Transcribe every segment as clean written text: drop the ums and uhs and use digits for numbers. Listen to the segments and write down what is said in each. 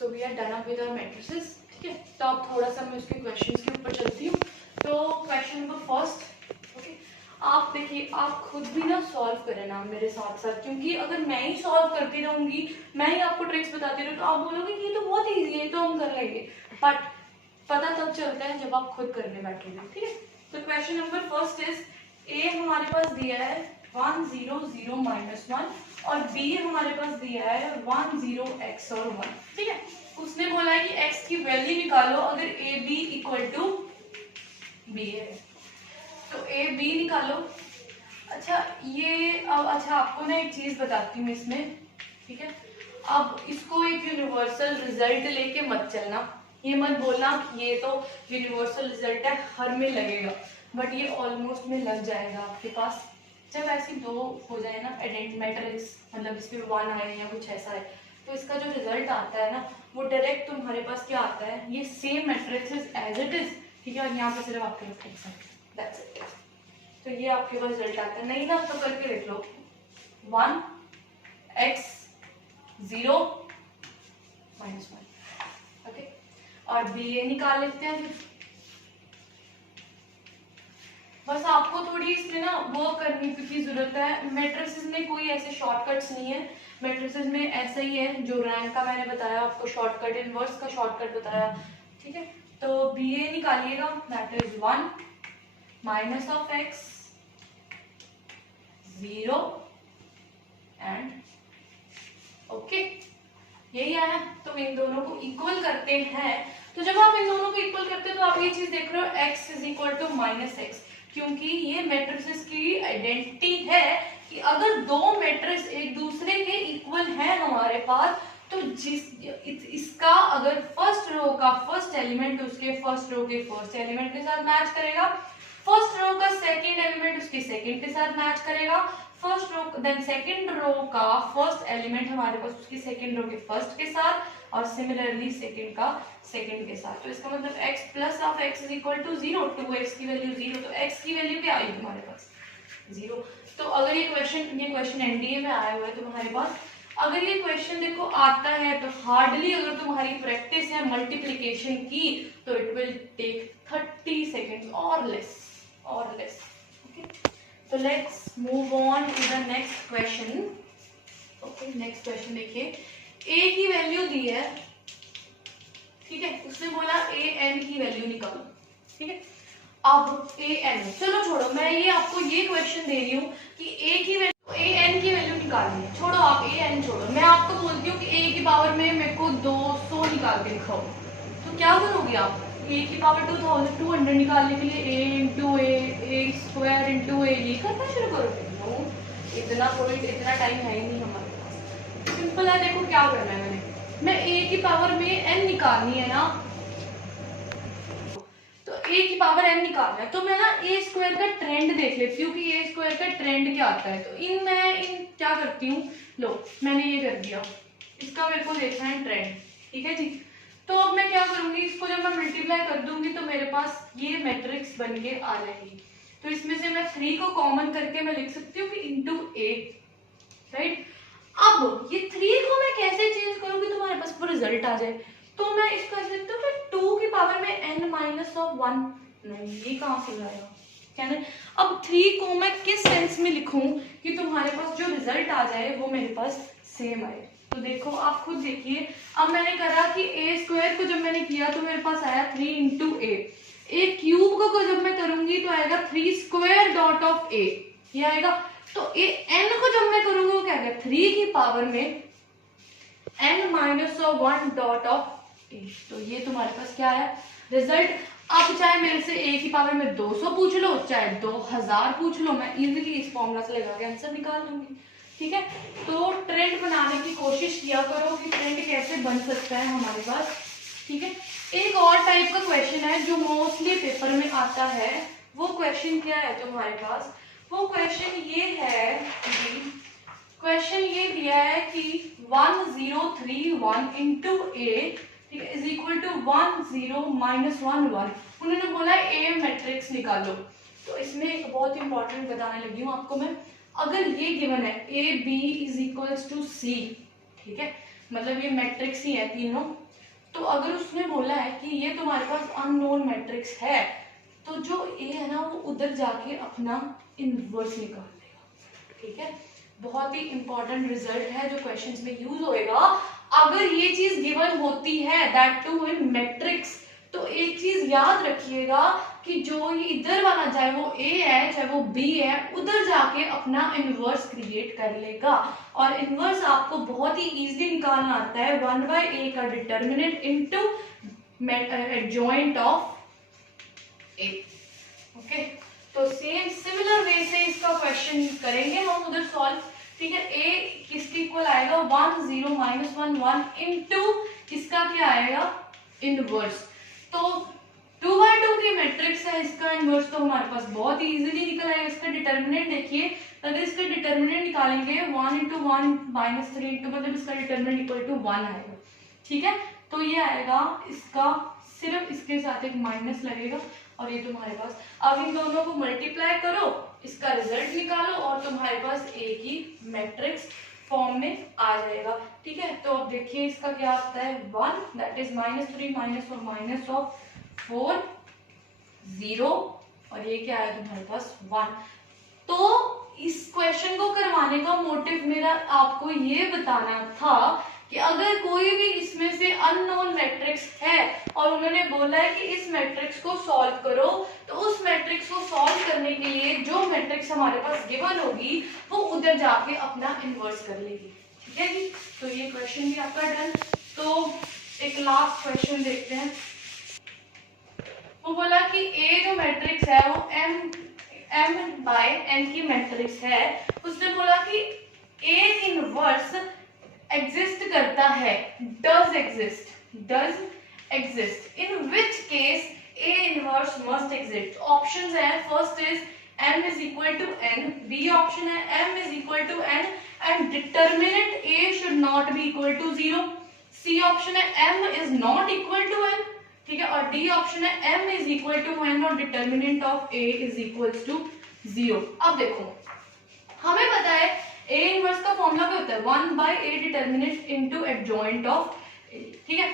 So we are done up with our matrices, ठीक है। तो अब थोड़ा सा मैं उसके क्वेश्चंस के ऊपर चलती हूँ। तो क्वेश्चन नंबर फर्स्ट, ओके, आप देखिए, आप खुद भी ना सॉल्व करें ना मेरे साथ साथ, क्योंकि अगर मैं ही सॉल्व करती रहूंगी, मैं ही आपको ट्रिक्स बताती रहूँ, तो आप बोलोगे कि ये तो बहुत ईजी है, तो हम कर लेंगे, बट पता तब चलता है जब आप खुद करने बैठोगे, ठीक है। तो क्वेश्चन नंबर फर्स्ट इज, ए हमारे पास दिया है 1 0 0 -1 और बी हमारे पास दिया है 1 0 x और 1, ठीक है। उसने बोला है कि x की वैल्यू निकालो अगर a b equal to b है, तो ए बी निकालो। अच्छा ये अब, अच्छा आपको ना एक चीज बताती हूँ इसमें, ठीक है। अब इसको एक यूनिवर्सल रिजल्ट लेके मत चलना, ये मत बोलना कि ये तो यूनिवर्सल रिजल्ट है, हर में लगेगा, बट ये ऑलमोस्ट में लग जाएगा आपके पास। जब ऐसी दो हो जाए ना आइडेंटिटी मैट्रिक्स, मतलब इसमें 1 आए या कुछ ऐसा है, तो इसका जो रिजल्ट आता है ना वो डायरेक्ट तुम्हारे पास क्या आता है, ये same matrix as it is, ठीक है। और यहाँ पे सिर्फ आपके पास x है, दैट्स इट। तो ये आपके पास रिजल्ट आता है, नहीं ना तो करके देख लो, 1 x 0 -1, ओके। और बी ए निकाल लेते हैं फिर। बस आपको थोड़ी इसमें ना वो करने की जरूरत है, मैट्रिसेस में कोई ऐसे शॉर्टकट्स नहीं है, मैट्रिसेस में ऐसा ही है जो रैंक का मैंने बताया आपको शॉर्टकट, इनवर्स का शॉर्टकट बताया, ठीक है। तो बी ए निकालिएगा, that is 1 -x 0 and okay, यही आया। तो इन दोनों को इक्वल करते हैं, तो जब आप इन दोनों को इक्वल करते हैं तो आप ये चीज देख रहे हो x = -x, क्योंकि ये मैट्रिसेस की आइडेंटिटी है कि अगर दो मैट्रिक्स एक दूसरे के इक्वल हैं हमारे पास, तो इसका अगर फर्स्ट रो का फर्स्ट एलिमेंट उसके फर्स्ट रो के फर्स्ट एलिमेंट के साथ मैच करेगा, फर्स्ट रो का सेकंड एलिमेंट उसके सेकंड के साथ मैच करेगा, first row then second row का फर्स्ट एलिमेंट हमारे पास उसकी सेकंड रो के फर्स्ट के साथ, और सिमिलरली सेकंड का सेकंड के साथ। तो इसका मतलब x + x = 0, 2x की वैल्यू 0, तो x की वैल्यू क्या आई तुम्हारे पास 0। तो अगर ये क्वेश्चन एनडीए में आया हुआ है तुम्हारे पास, अगर ये क्वेश्चन देखो आता है तो हार्डली अगर तुम्हारी प्रैक्टिस है मल्टीप्लिकेशन की, तो इट विल टेक 30 सेकेंड्स और लेस, ओके। तो let's move on to the next question, okay. Next question देखिए, a की वैल्यू दी है, ठीक है, उसने बोला a n की वैल्यू निकालो, ठीक है। अब a n, चलो छोड़ो, मैं ये आपको ये क्वेश्चन दे रही हूँ कि a की वैल्यू a n की वैल्यू निकालनी है, छोड़ो आप a n छोड़ो, मैं आपको बोलती हूँ कि a की पावर में मेरे को 200 निकाल के दिखाओ, तो क्या करोगे आप, a की पावर 2200 निकालने के लिए a × a ये करना शुरू करोगे? नो, इतना टाइम है ही नहीं हमारे पास। सिंपल है, देखो क्या करना है, मैं a की पावर में n निकालनी है ना, तो a की पावर n निकालना है, तो मैं ना a² का ट्रेंड देख लेती हूँ कि a² का ट्रेंड क्या आता है। तो मैं क्या करती हूँ, लो मैंने ये कर दिया, इसका मेरे को देखना है ट्रेंड, ठीक है जी। तो अब मैं क्या करूंगी, इसको जब मैं मल्टीप्लाई कर दूंगी तो मेरे पास ये मैट्रिक्स बन के आ जाएगी। तो इसमें से मैं 3 को कॉमन करके मैं लिख सकती हूँ कि इंटू a, राइट। अब ये 3 को मैं कैसे चेंज करूँ कि तुम्हारे पास वो रिजल्ट आ जाए, तो मैं इसको ऐसे लिखती हूँ कि 2 की पावर में n - 1, नहीं ये कहाँ से आएगा, क्या नहीं। अब 3 को मैं किस सेंस में लिखूं कि तुम्हारे पास जो रिजल्ट आ जाए वो मेरे पास सेम आए। तो देखो आप खुद देखिए, अब मैंने करा कि a² को जब मैंने किया तो मेरे पास आया 3 × a³ को जब मैं करूंगी तो आएगा 3² ये आएगा। तो n को जब मैं करूंगी वो क्या आएगा, 3 की पावर में n - 1 तो ये तुम्हारे पास क्या है रिजल्ट। आप चाहे मेरे से a की पावर में 200 पूछ लो, चाहे 2000 पूछ लो, मैं इजीली इस फॉर्मूला से लगा के आंसर निकाल दूंगी, ठीक है। तो ट्रेंड बनाने की कोशिश किया करो कि ट्रेंड कैसे बन सकता है हमारे पास, ठीक है। एक और टाइप का क्वेश्चन है जो मोस्टली पेपर में आता है, वो क्वेश्चन क्या है तुम्हारे पास, वो क्वेश्चन ये है, क्वेश्चन ये दिया है कि 1031 × a इज इक्वल टू 1 0 - 1 1, उन्होंने बोला a मैट्रिक्स निकालो। तो इसमें एक बहुत इंपॉर्टेंट बताने लगी हूँ आपको मैं, अगर ये गिवन है a b = c, ठीक है, मतलब ये मैट्रिक्स ही है तीनों, तो अगर उसने बोला है कि ये तुम्हारे पास अननोन मैट्रिक्स है, तो जो ए है ना वो उधर जाके अपना इनवर्स निकाल लेगा। ठीक है, बहुत ही इंपॉर्टेंट रिजल्ट है जो क्वेश्चंस में यूज होएगा। अगर ये चीज गिवन होती है दैट टू इन मैट्रिक्स, तो एक चीज याद रखिएगा कि जो ये इधर वाला, चाहे वो ए है चाहे वो बी है, उधर जाके अपना इनवर्स क्रिएट कर लेगा। और इनवर्स आपको बहुत ही इजीली निकालना आता है, 1/a का determinant into adjoint of A. Okay, तो सेम सिमिलर वे से इसका क्वेश्चन करेंगे हम उधर सॉल्व। ठीक है, ए किसके इक्वल आएगा, 1 0 -1 1 इनटू इसका क्या आएगा, इनवर्स। तो 2/2 की मैट्रिक्स है, इसका इनवर्स तो हमारे पास बहुत ही इजीली निकल आएगा। इसका डिटर्मिनेंट देखिए, अगर इसका डिटर्मिनेंट निकालेंगे 1 × 1 -3 इनटू, मतलब इसका डिटर्मिनेंट इक्वल टू 1 आएगा। ठीक है, तो ये आएगा इसका, सिर्फ इसके साथ एक माइनस लगेगा और ये तुम्हारे पास, अब इन दोनों को मल्टीप्लाई करो, इसका रिजल्ट निकालो और तुम्हारे पास ए की मैट्रिक्स फॉर्म में आ जाएगा। ठीक है, तो अब देखिए इसका क्या आता है, 1 दैट इज -3 -4 -4 0 और ये क्या है तुम्हारे पास 1। तो इस क्वेश्चन को करवाने का मोटिव मेरा आपको ये बताना था कि अगर कोई भी इसमें से अननोन मैट्रिक्स है और उन्होंने बोला है कि इस मैट्रिक्स को सॉल्व करो, तो उस मैट्रिक्स को सॉल्व करने के लिए जो मैट्रिक्स हमारे पास गिवन होगी वो उधर जाके अपना इनवर्स कर लेगी। ठीक है जी, तो ये क्वेश्चन भी आपका डन। तो एक लास्ट क्वेश्चन देखते हैं। वो बोला कि ए जो मैट्रिक्स है वो m/n की मैट्रिक्स है। उसने बोला कि ए इनवर्स एग्जिस्ट करता है, does exist, in which case A inverse must exist. Options है, first is m = n, B option है m = n and determinant a should not be equal to 0, C option है m is not equal to n। ठीक है, और D option है m = n और determinant of a = 0। अब देखो, हमें पता है A इनवर्स का फॉर्मूला क्या होता है, 1/a determinant into adjoint of A। ठीक है,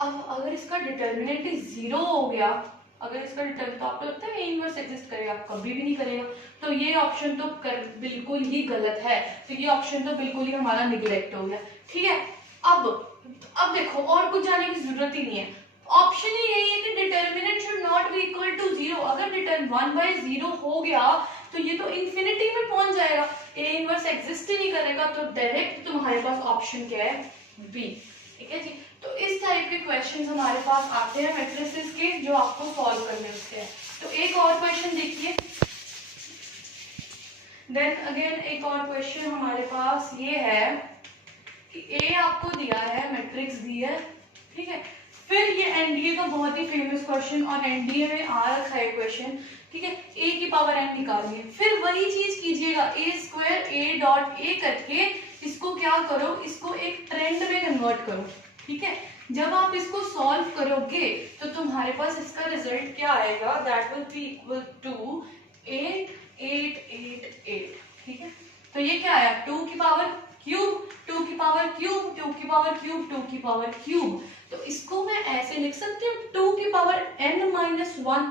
अब अगर इसका डिटर्मिनेंट 0 हो गया, अगर इसका डिटर्मिनेंट, तो आपको लगता है A इनवर्स एग्जिस्ट करेगा, कभी भी नहीं करेगा। तो ये ऑप्शन तो बिल्कुल ही गलत है, तो ये ऑप्शन तो बिल्कुल ही हमारा निगलेक्ट हो गया। ठीक है, अब देखो और कुछ जाने की जरूरत ही नहीं है, ऑप्शन ही यही है कि determinant should not be equal to 0। अगर डिटर्मिनेंट 1/0 हो गया तो ये तो इंफिनिटी में पहुंच जाएगा, ए इनवर्स एग्जिस्ट ही नहीं करेगा, तो डायरेक्ट तुम्हारे पास ऑप्शन क्या है, बी। ठीक है जी, तो इस टाइप के क्वेश्चंस हमारे पास आते हैं मैट्रिसेस के, जो आपको सॉल्व करने होते हैं। तो एक और क्वेश्चन देखिए, देन अगेन एक और क्वेश्चन हमारे पास ये है कि ए आपको दिया है, मैट्रिक्स दी है। ठीक है, फिर ये एनडीए का बहुत ही फेमस क्वेश्चन, और एनडीए में आ रखा है क्वेश्चन। ठीक है, a की पावर n निकालिए, फिर वही चीज कीजिएगा, a² करके इसको क्या करो, इसको एक ट्रेंड में कन्वर्ट करो। ठीक है, जब आप इसको सॉल्व करोगे तो तुम्हारे पास इसका रिजल्ट क्या आएगा, that will be equal to 8 8 8 8। ठीक है, तो ये क्या आया, 2 की पावर क्यूब 2 की पावर क्यूब 2 की पावर क्यूब 2 की पावर क्यूब। तो इसको मैं ऐसे लिख सकती हूँ, 2 की पावर n-1,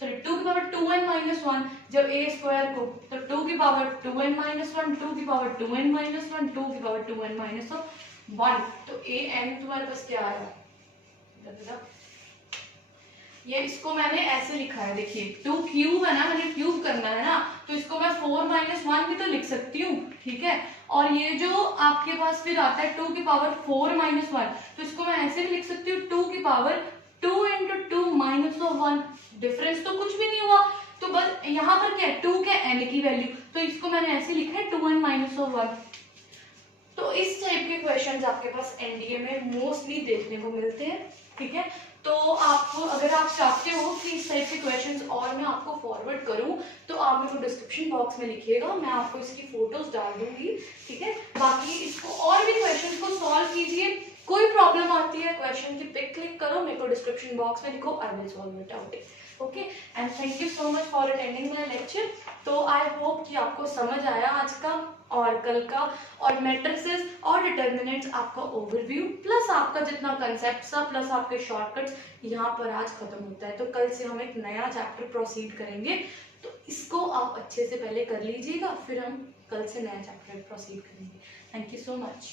सॉरी 2 की पावर 2n-1, जब a² को, तो 2 की पावर 2n-1, 2 की पावर 2n-1, 2 की पावर 2n-1, तो an तुम्हारे पास क्या आया, ये इसको मैंने ऐसे लिखा है, देखिए 2 क्यूब है ना, मैंने क्यूब करना है ना, तो इसको मैं 4-1 भी तो लिख सकती हूँ। ठीक है, और ये जो आपके पास फिर आता है 2 की पावर 4-1, तो इसको मैं ऐसे भी लिख सकती हूँ 2 की पावर 2 × 2 -1। डिफरेंस तो कुछ भी नहीं हुआ, तो बस यहाँ पर क्या है, 2 के n की वैल्यू, तो इसको मैंने ऐसे लिखा है 2n-1। तो इस टाइप के क्वेश्चंस आपके पास एनडीए में मोस्टली देखने को मिलते हैं। ठीक है, तो आपको, अगर आप चाहते हो कि इस टाइप के क्वेश्चंस और मैं आपको फॉरवर्ड करूं, तो आप मेरे को डिस्क्रिप्शन बॉक्स में लिखिएगा, मैं आपको इसकी फोटोज डाल दूंगी। ठीक है, बाकी इसको और भी क्वेश्चंस को सॉल्व कीजिए, कोई प्रॉब्लम आती है क्वेश्चन की पिक क्लिक करो, मेरे को डिस्क्रिप्शन बॉक्स में लिखो, I will solve it out. Okay, and thank you so much for attending my lecture. तो आई होप कि आपको समझ आया आज का, और कल का और मैट्रिसेस और डिटर्मिनेंट्स आपका ओवरव्यू प्लस आपका जितना कंसेप्ट सा प्लस आपके शॉर्टकट्स यहाँ पर आज खत्म होता है। तो कल से हम एक नया चैप्टर प्रोसीड करेंगे, तो इसको आप अच्छे से पहले कर लीजिएगा, फिर हम कल से नया चैप्टर प्रोसीड करेंगे। Thank you so much.